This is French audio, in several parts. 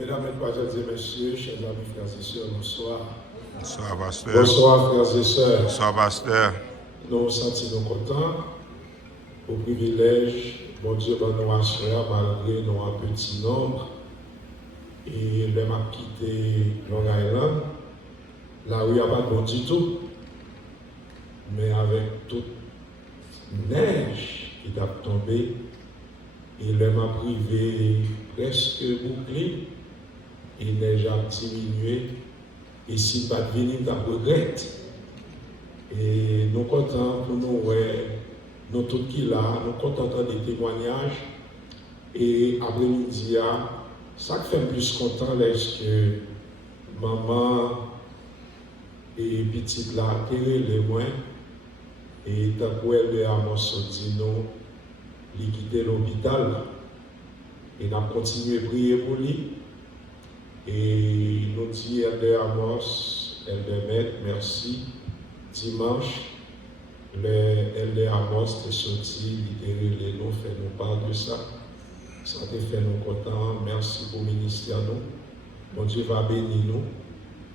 Mesdames, Mesdemoiselles et Messieurs, chers amis, frères et sœurs, bonsoir. Bonsoir, pasteur. Bonsoir, frères et sœurs. Bonsoir, pasteur. Nous nous sentons contents au privilège, bon Dieu, va nous assurer malgré nos petits nombres. Et le m'a quitté Long Island, là où il n'y a pas de bon du tout, mais avec toute neige qui a tombé, et le m'a privé presque bouclé, et neige a diminué, et si pas de venir, t'as regrette. Et nous contents pour nous, ouais, nous tous qui là, nous contents des témoignages, et après-midi, ça qui fait plus content, est que maman et petite là, les moins, et tant qu'elle a mon sorti, nous, il quitté l'hôpital, et nous avons continué à prier pour lui. Et nous disons à Amos, Eldemet, merci. Dimanche, le Amos est sorti, il nous fait nous part de ça. Ça te fait nous contents. Merci pour le ministère. Bon Dieu va bénir nous.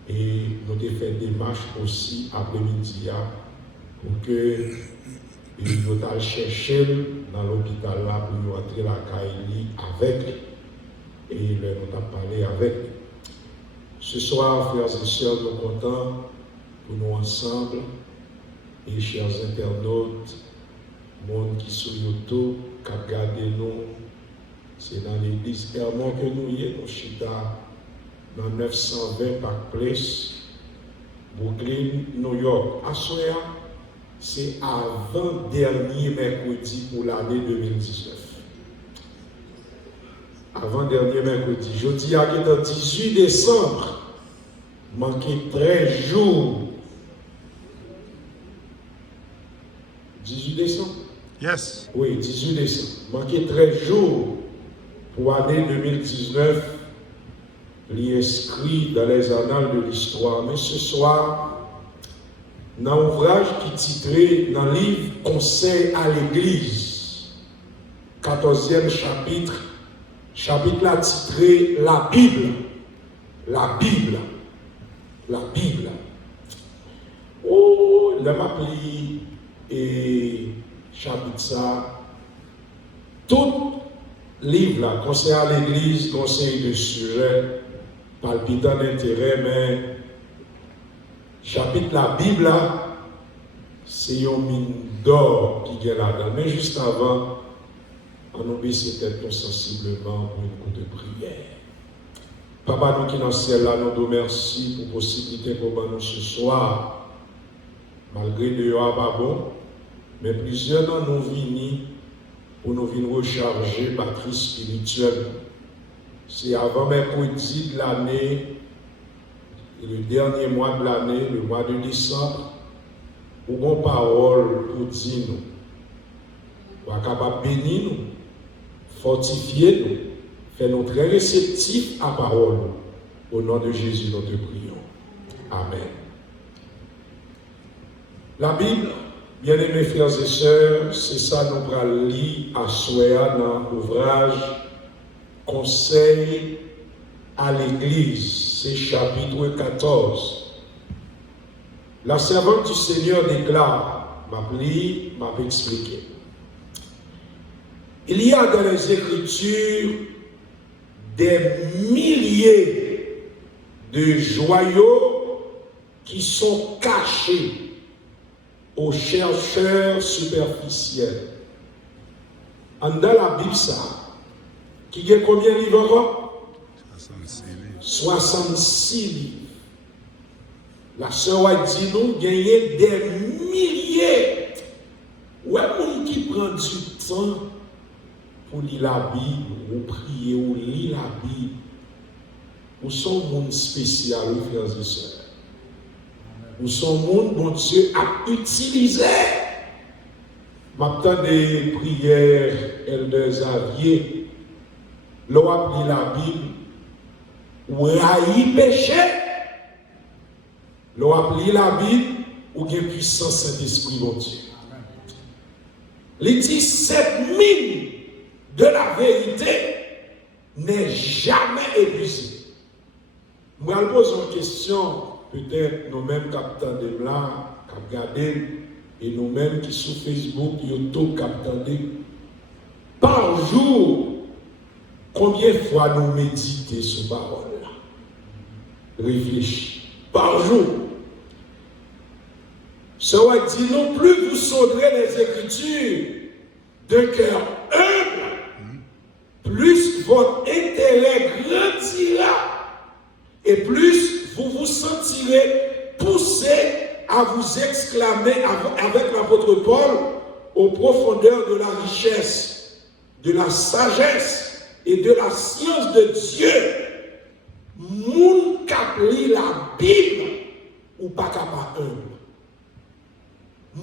Et nous avons fait des marches aussi après-midi pour que nous allons chercher dans l'hôpital là pour nous entrer la Kaili avec. Et nous avons parlé avec. Ce soir, frères et sœurs, nous sommes contents pour nous ensemble. Et chers internautes, monde qui sont sur YouTube, qui regardent nous. C'est dans l'église Hermon que nous y sommes, Chita, dans 920 Park Place, Brooklyn, New York. À Soya, c'est avant-dernier mercredi pour l'année 2019. Avant-dernier mercredi. Je dis à le 18 décembre, manqué 13 jours. 18 décembre? Yes. Oui, 18 décembre. Manqué 13 jours. Pour l'année 2019, il est inscrit dans les annales de l'histoire. Mais ce soir, dans l'ouvrage qui est titré dans le livre Conseil à l'Église, 14e chapitre, chapitre là titré La Bible. La Bible. La Bible. Oh, le m'appli et chapitre ça. Tout livre là, conseil à l'église, conseil de sujet, palpitant d'intérêt, mais chapitre la Bible là, c'est une mine d'or qui est là-dedans. Mais juste avant, on obéit tête sensiblement pour une coup de prière. Papa, nous qui dans le ciel là, nous te remercions pour la possibilité pour nous ce soir, malgré que nous pas bon, mais plusieurs d'entre nous viennent pour nous venir recharger batterie spirituelle. C'est avant mercredi de l'année, le dernier mois de l'année, le mois de décembre, pour nos paroles pour dire nous, pour être capable de bénir nous, fortifier nous, faire nous très réceptifs à la parole. Au nom de Jésus, nous te prions. Amen. La Bible, bien-aimés frères et sœurs, c'est ça nous allons lire à Soya dans l'ouvrage Conseil à l'Église, c'est chapitre 14. La servante du Seigneur déclare, m'a expliqué. Il y a dans les Écritures des milliers de joyaux qui sont cachés aux chercheurs superficiels. En dans la Bible, ça, qui a combien de livres encore? 66 livres. 66 livres. La sœur a dit nous, gagner des milliers. Ouais, moun qui prend du temps pour lire la Bible, ou prier, ou lire la Bible, ou son monde spécial, frères et sœurs. Ou son monde, mon Dieu, a utilisé. Maintenant, des prières, Elder Xavier, l'on a pris la Bible, ou a y péché. L'on a pris la Bible, ou il y a puissance Saint-Esprit, mon Dieu. Il dit cette mine de la vérité n'est jamais épuisé. Je vais poser une question, peut-être nous-mêmes capteurs de là, qui regardent, et nous-mêmes qui sur Facebook, YouTube, capteurs. Par jour, combien de fois nous méditons sur parole là? Réfléchis. Par jour. Cela dit non plus vous sauterez les Écritures d'un cœur humble, plus votre intérêt grandira et plus vous vous sentirez poussé à vous exclamer avec l'apôtre Paul aux profondeurs de la richesse, de la sagesse et de la science de Dieu. Moun kap li la Bible ou pas capable humble.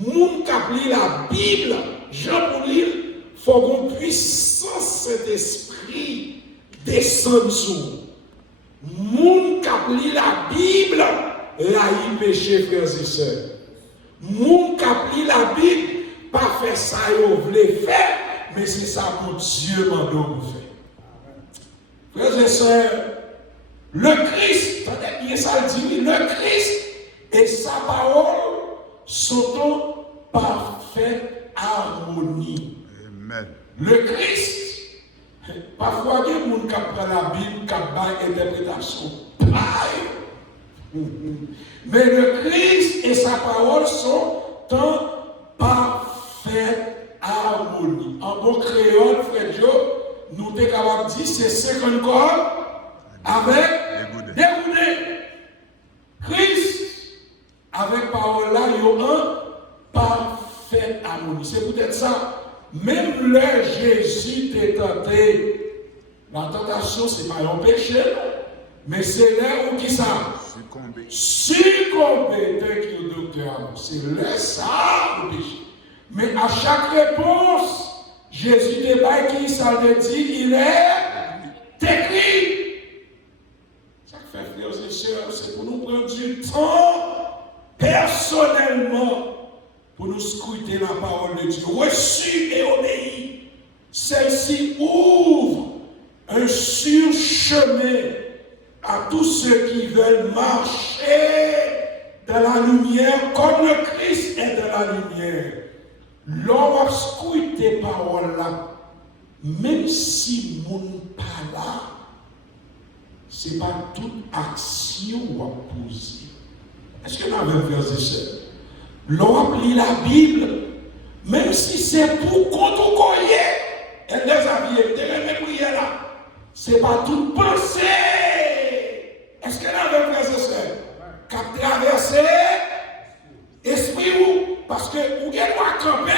Moun kap li la Bible, Jean pour lire, faut qu'on puissance Saint-Esprit descendre sur. Moun kap li la Bible, la y péché frères et sœurs. Moun kap li la Bible, pas faire ça yo vle faire, mais c'est ça que Dieu m'a donné pour faire. Frères et sœurs, le Christ, attendez bien ça le dit, le Christ et sa parole sont en parfaite harmonie. Amen. Le Christ, parfois il y a des gens qui prennent la Bible, qui ont une interprétation. Mais le Christ et sa parole sont en parfaite harmonie. En bon créole, frère Joe, nous sommes capables de dire c'est 50 corps avec dégoûté. Christ, avec parole là, il y a un parfaite harmonie. C'est peut-être ça. Même le Jésus t'est tenté. La tentation, ce n'est pas un péché, mais c'est là où qui ça? Succomber, tel que le docteur. C'est là ça, le péché. Mais à chaque réponse, Jésus débat qui ça le dit, il est écrit. Ça fait frères et sœurs, c'est pour nous prendre du temps personnellement pour nous scruter la parole de Dieu. Reçu et obéi. Celle-ci ouvre un sûr chemin à tous ceux qui veulent marcher dans la lumière comme le Christ est dans la lumière. L'on va scruter parole là, même si mon pas là, ce n'est pas toute action qu'on va poser. Est-ce que nous avons frères et sœurs? L'on va lire la Bible, même si c'est pour contre coller, et les avis, de prier là, ce n'est pas toute pensée. Est-ce que nous avons frères et sœurs? Qu'à traverser esprit ou parce que vous avez camper,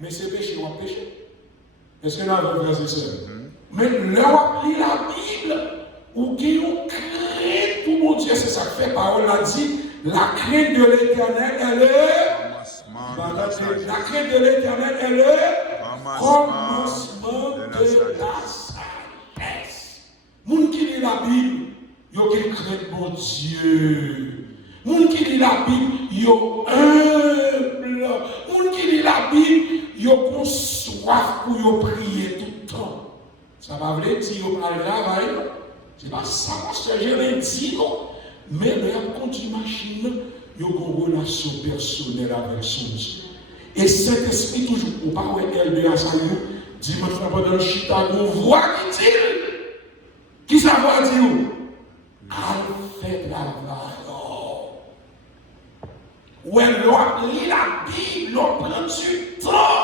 mais c'est péché ou péché. Est-ce que nous avons frères et sœurs? Mais l'on lit la Bible, ou qui ont créé tout mon Dieu, c'est ça que fait parole l'a dit, la crainte de l'Éternel, elle est la crainte de l'Éternel, elle est commencement de la sagesse. Moun qui lit la Bible, yo qui craint mon Dieu. Moun qui lit la Bible, yo humble. Moun qui lit la Bible, yo kon soif pour yo prier tout le temps. Ça va vous dire yo pas le travail. C'est pas ça parce que j'ai dit non. Mais le continue machine, il y a une relation personnelle avec son Dieu. Et cet esprit toujours, ou pas ouais elle de la salle, dimanche pendant le Chicago, voix qui dit, qui ça va dire? Elle fait travail. Ou elle lit la Bible, on prend du temps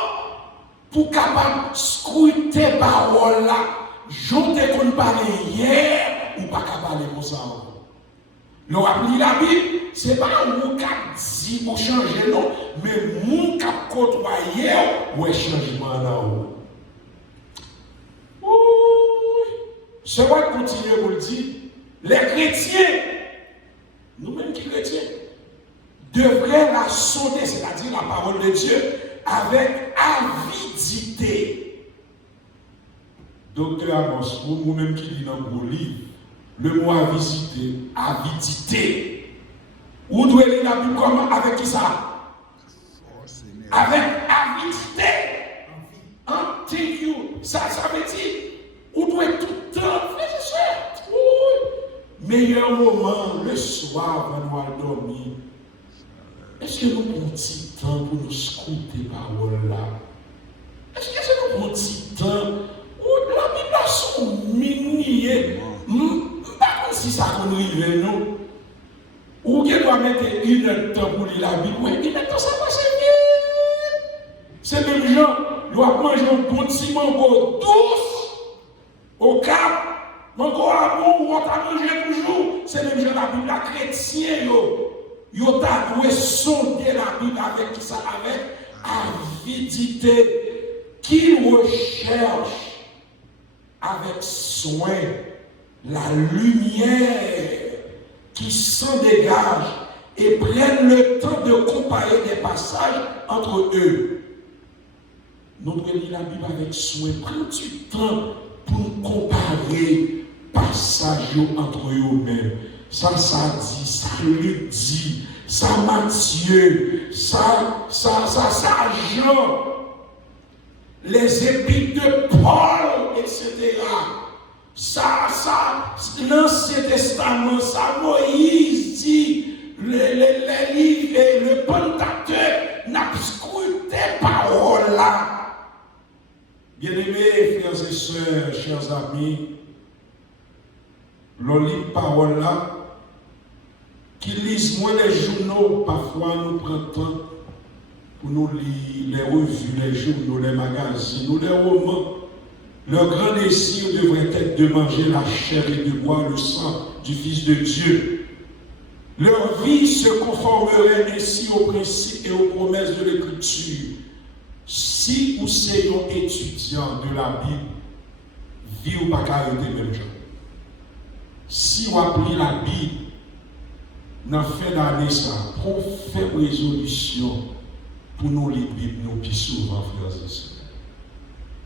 pour capable de scruter parole là. Je ne connais pas hier ou pas capable de ça. L'on a lit la Bible, ce n'est pas un mot qui dit pour changer, non, mais un mot qui a côtoyé ou un changement là-haut. Je vais continuer pour le dire. Les chrétiens, nous-mêmes qui chrétiens, devraient la sauter, c'est-à-dire la parole de Dieu, avec avidité. Docteur Amos, vous-même qui lit dans vos livres, le mot avidité. Vous devez lire la Bible comment? Avec qui ça? Avec avidité. Thank you. Ça veut dire, vous devez tout le temps meilleur moment, le soir, avant de dormir. Est-ce que nous avons un petit temps pour nous écouter parole là? Est-ce que nous avons un petit temps où la Bible a son minier? Pas comme si ça qu'on arrive, non? Ou qu'elle doit mettre une heure de temps pour lire la Bible? Oui, une heure de temps, ça passe bien. C'est même gens, ils doivent manger un bon petit mango douce au cap. Mango à bon, on t'a mangé toujours. C'est même gens, la Bible, la chrétien, yo t'a doué sonder la Bible avec ça, avec avidité, qu'il recherche avec soin la lumière qui s'en dégage et prennent le temps de comparer des passages entre eux. Nous devons lire la Bible avec soin. Prends du temps pour comparer passages entre eux-mêmes. Ça dit, ça Luc dit, ça Matthieu, ça Jean, les épîtres de Paul, etc. Ça, l'Ancien Testament, ça, Moïse dit, les livres et le Pentateuque n'a scruté parole là. Bien-aimés, frères et sœurs, chers amis, l'on lit parole là, qui lisent moins les journaux, parfois nous prenons temps pour nous lire les revues, les journaux, les magazines, ou les romans. Leur grand désir devrait être de manger la chair et de boire le sang du Fils de Dieu. Leur vie se conformerait ainsi aux principes et aux promesses de l'Écriture. Si nous soyons étudiants de la Bible, vie ou pas carrément même gens. Si on applique la Bible, dans la fin d'année, ça, pour faire résolution pour nous lire la Bible, nous plus souvent, frères et sœurs.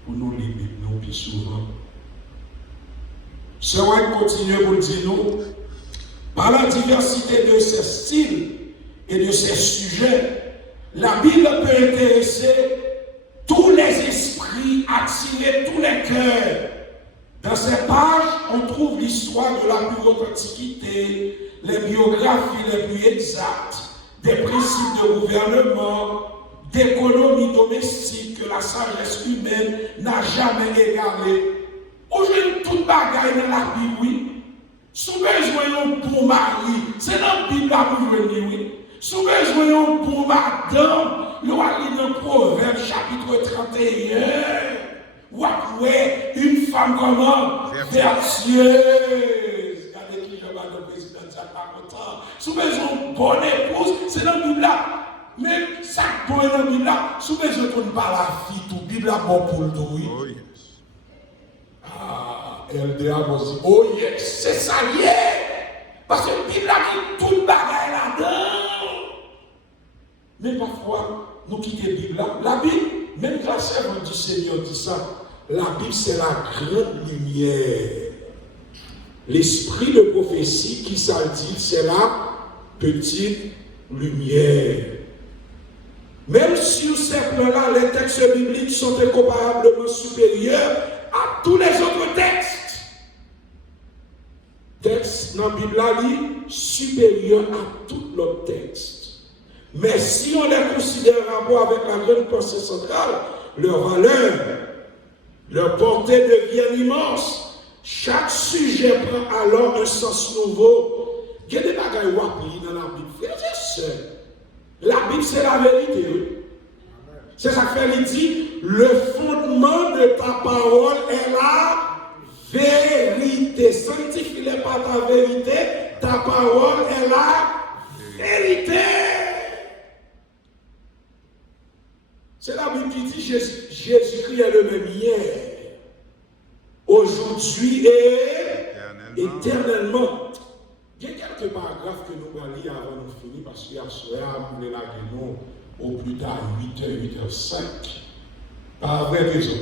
Pour nous lire la Bible, nous plus souvent. Ce qu'on continue pour dire nous, par la diversité de ses styles et de ses sujets, la Bible peut intéresser tous les esprits, attirer tous les cœurs. Dans ces pages, on trouve l'histoire de la plus haute antiquité, les biographies les plus exactes, des principes de gouvernement, d'économie domestique que la sagesse humaine n'a jamais égalé. Aujourd'hui, toute bagaille dans la Bible, oui. Si vous besoin d'un bon mari, c'est dans la Bible que vous venez, oui. Si vous besoin d'un bon madame, vous allez dans le Proverbe chapitre 31. Ou après, une femme comment? Vertueuse. Regardez qui je vois le président de Jacques Pacotan. Si vous besoin d'une bonne épouse, c'est dans la Bible là. Mais ça doit être dans la Bible là. Si vous besoin qu'on ne parle à la fille, tout la Bible là, bon pour le dos. Oh yes. Ah, LDA va dire, oh yes, c'est ça y est. Parce que la Bible là, qui tout le bagaille là-dedans. Mais parfois, nous quittons la Bible là. La Bible, même la servante du Seigneur dit ça, la Bible c'est la grande lumière. L'esprit de prophétie qui ça dit, c'est la petite lumière. Même sur ces plans-là, les textes bibliques sont incomparablement supérieurs à tous les autres textes. Texte dans la Bible là, supérieur à tout l'autre texte. Mais si on les considère en rapport avec la grande pensée centrale, leur valeur, leur portée devient immense. Chaque sujet prend alors un sens nouveau. Il y a des bagailles wapi dans la Bible. Frères et sœurs, la Bible c'est la vérité. Oui. C'est ça que fait, il dit, le fondement de ta parole est la vérité. Sanctifie n'est pas ta vérité, ta parole est la vérité. C'est la Bible qui dit Jésus-Christ est le même hier, aujourd'hui et éternellement. Il y a quelques paragraphes que nous allons lire avant de finir parce qu'il y a soir, nous allons au plus tard 8h, 8h05. Par vraie raison.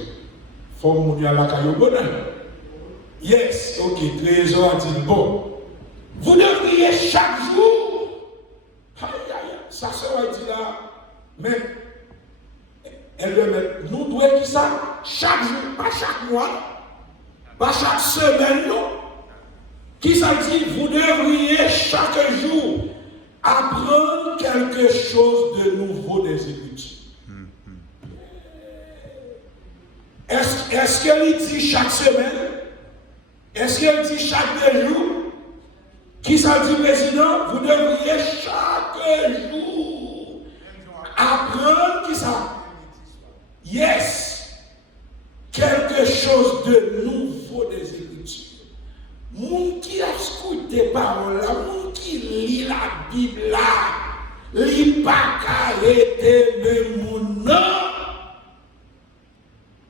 Faut que nous à la caillou bonheur. Yes, ok, trésor a dit bon. Vous devriez chaque jour. Aïe, aïe, ça sera dit là. Mais elle veut mettre, nous devons qui ça? Chaque jour, pas chaque mois, pas chaque semaine, non. Qui ça dit? Vous devriez chaque jour apprendre quelque chose de nouveau des Écritures. Est-ce qu'elle dit chaque semaine? Est-ce qu'elle dit chaque 2 jours? Qui ça dit, président? Vous devriez chaque jour apprendre qui ça? Yes! Quelque chose de nouveau des Écritures. Moun qui a écouté paroles là, moun qui lit la Bible là, lit pas arrêter même moun non.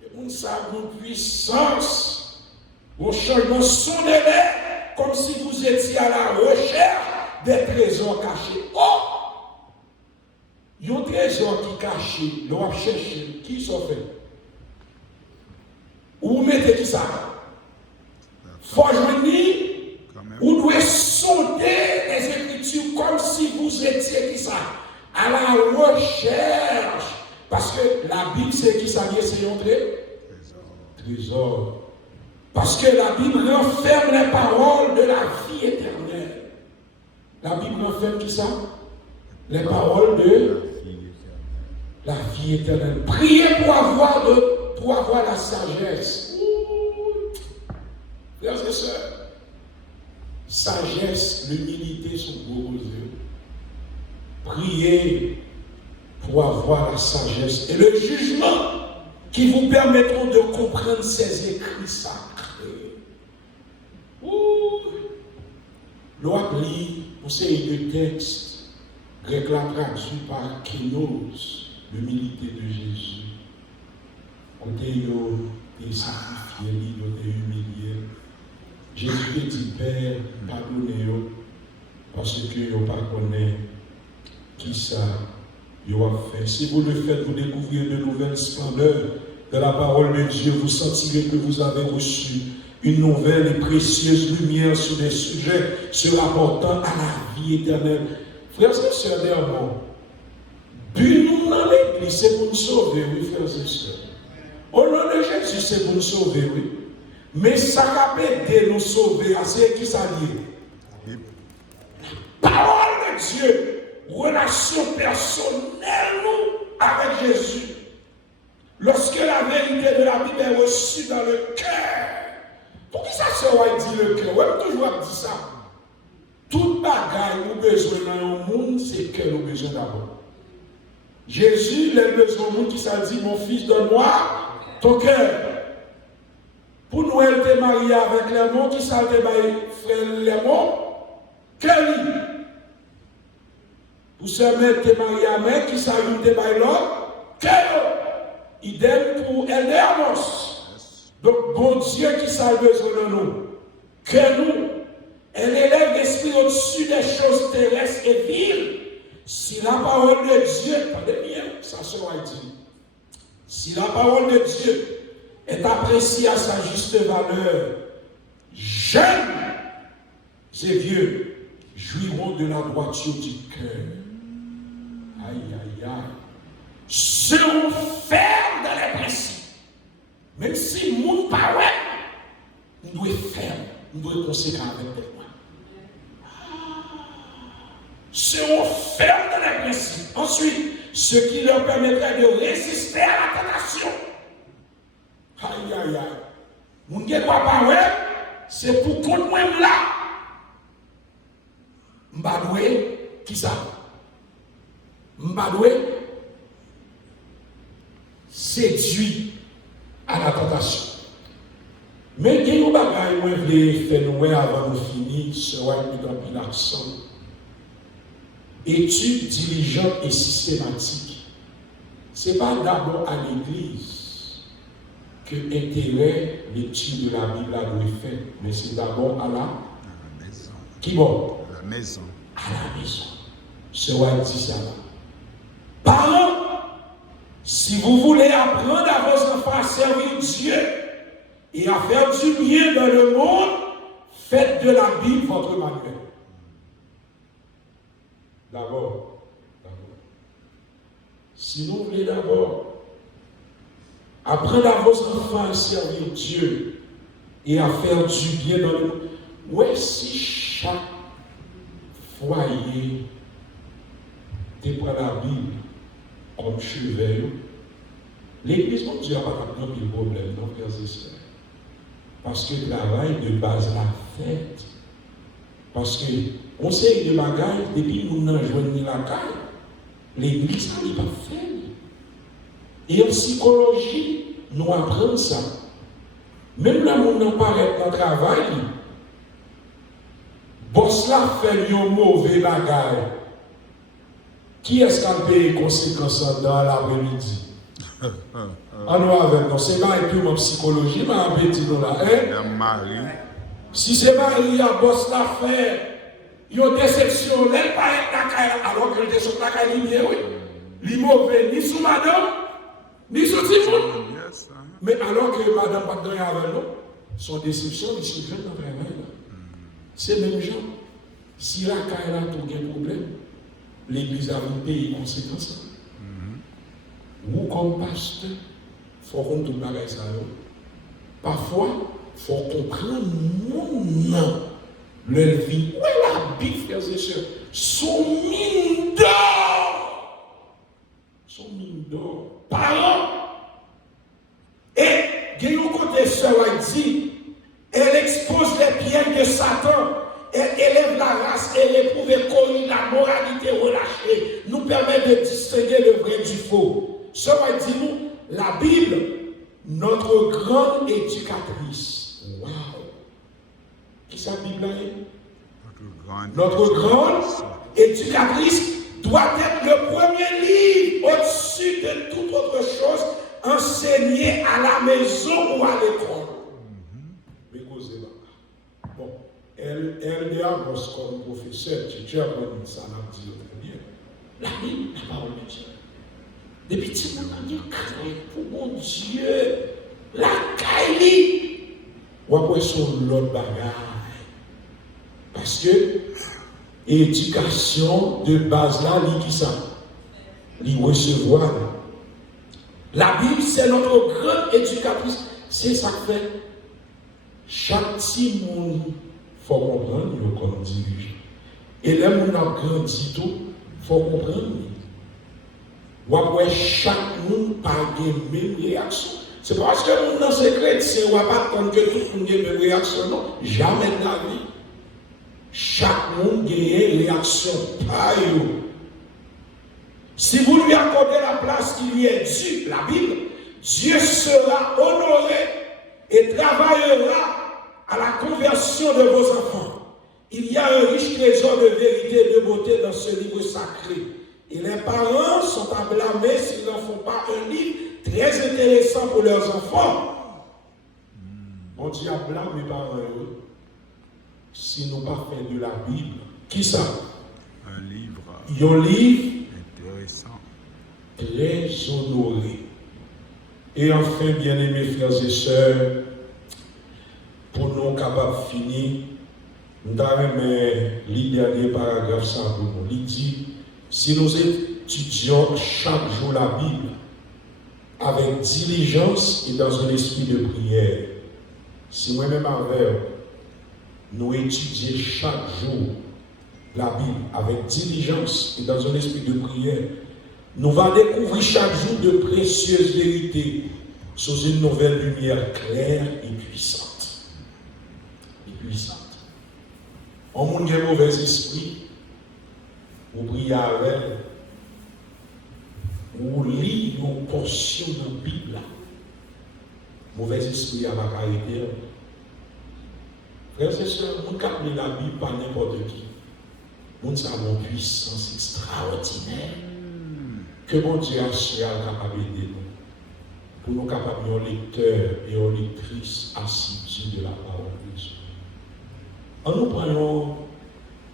Et moun ça une puissance, un changement son délai, comme si vous étiez à la recherche des trésors cachés. Oh! Il y a un trésor qui est caché, l'on va chercher, qui s'en fait? Ou vous mettez qui ça? Faut venir, vous devez sonder les Écritures comme si vous étiez qui ça? À la recherche. Parce que la Bible, c'est qui ça vient, c'est un trésor. Parce que la Bible renferme les paroles de la vie éternelle. La Bible renferme qui ça? Les paroles de la vie éternelle. Priez pour avoir la sagesse. Frères et sœurs, sagesse, l'humilité sont vos yeux. Priez pour avoir la sagesse et le jugement qui vous permettront de comprendre ces écrits sacrés. L'on lit une série de textes, grec la traduit par Kénos, l'humilité de Jésus. On est sacrifié, on est humilié. Jésus dit, Père, pardonnez-vous, parce que vous ne connaissez pas qui ça vous a fait. Si vous le faites, vous découvrirez de nouvelles splendeurs de la parole de Dieu. Vous sentirez que vous avez reçu une nouvelle et précieuse lumière sur des sujets se rapportant à la vie éternelle. Frères et sœurs, dernièrement, but-nous dans l'église, c'est pour nous sauver, oui, frères et sœurs. Au nom de Jésus, c'est pour nous sauver, oui. Mais ça va aider nous sauver, c'est qui ça dit? La parole de Dieu, relation personnelle nous avec Jésus. Lorsque la vérité de la Bible est reçue dans le cœur, pour qui ça se dit le cœur? On toujours dit ça. Toute bagaille nous besoin dans le monde, c'est que nous besoin d'abord. Jésus, il a besoin du monde qui ça dit, mon fils, donne-moi ton cœur. Pour nous, elle était mariée avec les mots qui s'en débaillent, frère les mots. Kelly. Pour se mettre mariée avec qui s'en débaillent l'autre. Kelly. Idem pour Amos. Donc, bon Dieu qui s'en besoin de nous. Que nous, elle élève l'esprit au-dessus des choses terrestres et viles. Si la parole de Dieu, attendez bien, ça sera dit. Si la parole de Dieu est appréciée à sa juste valeur, jeunes et vieux jouiront de la droiture du cœur. Aïe, aïe, aïe. Seront fermes dans les principes. Même si le monde pas ouais, nous devons être fermes, nous devons être conséquents avec les lois. Seront fermes dans les principes. Ensuite, ce qui leur permettrait de résister à la tentation. Aïe, aïe, aïe. Mon Dieu, pas ouais, c'est pour tout le monde là. Mbadoué, qui ça? Mbadoué, séduit à la tentation. Mais il y a des bagages où on veut faire nous avant de finir, sera une dans l'accent. Étude diligente et systématique. Ce n'est pas d'abord à l'église que l'intérêt, l'étude de la Bible doit être fait, mais c'est d'abord à la maison. Qui bon? À la maison. À la maison. Ce qu'on dit ça. Parents, si vous voulez apprendre à vos enfants à servir Dieu et à faire du bien dans le monde, faites de la Bible votre manuel. D'abord. Si vous voulez d'abord apprendre à vos enfants à servir Dieu et à faire du bien dans le monde, Ouais, si chaque foyer te prend la Bible comme chevet, l'église, mon Dieu, n'a pas de problème, non, frères et sœurs. Parce que le travail de base la fête. Parce que on sait de bagages, depuis nous n'avons joint la caille, l'église n'a pas fait. Et en psychologie, nous apprenons ça. Même là, nous n'avons pas arrêté notre travail. Boss là fait un mauvais bagage. Qui est-ce qui a payé les conséquences dans l'après-midi? Ah non, avec nous, c'est pas une psychologie, mais un petit nous là. Si c'est Marie, a boss la fait, il y a une déception, elle pas être la caille, alors que le déception la caille, oui. Il mauvais, ni sous madame, ni sous Tifon. Mais alors que madame pas de avec nous, son déception, il se fait dans le travail. C'est même gens. Si la caille a tout un problème, l'église a payé les conséquences. Vous, comme pasteur, il faut qu'on tout bagaille ça. Parfois, il faut comprendre mon nom. Le vie. Où est la Bible, frères et sœurs? Son mine d'or. Son mine d'or. Parents. Et, il y a un côté sœur qui dit, elle expose les pièges de Satan. Elle élève la race, elle éprouve et corrige la moralité relâchée. Nous permet de distinguer le vrai du faux. Ce qui dit nous, la Bible, notre grande éducatrice. Waouh! Qui sa Bible est? Notre grande éducatrice doit être le premier livre au-dessus de toute autre chose enseigné à la maison ou à l'école. Mais causez pas. Bon, elle est comme professeur, teacher, comme ça l'a dit bien. La Bible, la parole de Dieu. Des petits moments, pour mon Dieu, la caille, ou après son l'autre bagaille. Parce que éducation de base là, li qui ça? Li recevoir. La Bible, c'est notre grande éducatrice. C'est ça que fait. Chaque petit monde, il faut comprendre comme dirigeant. Et là, on a grandi tout, il faut comprendre. Ou après, chaque monde par des mêmes réactions. C'est pas parce que nous dans ce chrétien, on ne va pas attendre que tout le monde ait les mêmes réactions, non. Jamais de la vie. Chaque monde a une réaction pareille. Si vous lui accordez la place qui lui est due, la Bible, Dieu sera honoré et travaillera à la conversion de vos enfants. Il y a un riche trésor de vérité et de beauté dans ce livre sacré. Et les parents sont à blâmer s'ils n'en font pas un livre très intéressant pour leurs enfants. On dit à blâmer les parents si nous pas fait de la Bible. Qui ça? Un livre. Un livre intéressant. Très honoré. Et enfin, bien-aimés frères et sœurs, pour nous capables de finir, nous avons le dernier paragraphe ça pour nous. Il dit, si nous étudions chaque jour la Bible avec diligence et dans un esprit de prière, si moi-même avec nous étudions chaque jour la Bible avec diligence et dans un esprit de prière, nous allons découvrir chaque jour de précieuses vérités sous une nouvelle lumière claire et puissante. En monde de mauvais esprit, vous priez avec, vous lisez une portion de la Bible. Mauvais esprit à la caractère. Frères et sœurs, vous captez la Bible par n'importe qui. Nous avons une puissance extraordinaire que mon Dieu a su à capable d'aider nous. Pour nous capables de lecteurs et de lectrices assidus de la parole de Dieu. En nous prenons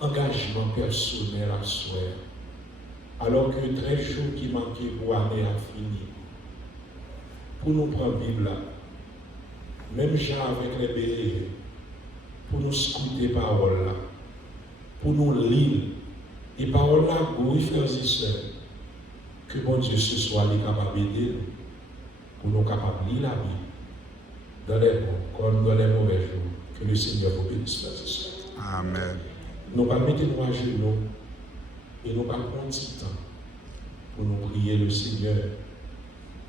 engagement personnel à soi, alors que très chaud qui manquait pour année à finir. Pour nous prendre la Bible, même gens avec les béliers, pour nous écouter la parole, pour nous lire, et parole là, oui, frères et sœurs, que mon Dieu ce soit capable d'aider pour nous capables de lire la Bible, dans les bons comme dans les mauvais jours. Que le Seigneur vous bénisse, frères et sœurs. Amen. Nous pas mettre nous à genoux et nous pas prendre du temps pour nous prier le Seigneur.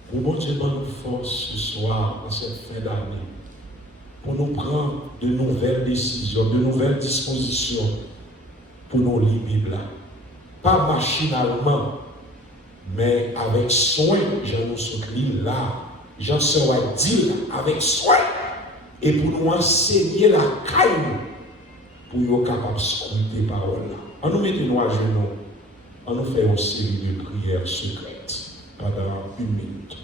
Pour bon Dieu donne nous force ce soir, en cette fin d'année, pour nous prendre de nouvelles décisions, de nouvelles dispositions pour nous lire la Bible. Pas machinalement, mais avec soin, j'en nous souligne là, j'en serai dit avec soin, et pour nous enseigner la caille, pour nous capables de scruter les paroles. On nous met nous à genoux, on nous fait une série de prières secrètes pendant 1 minute.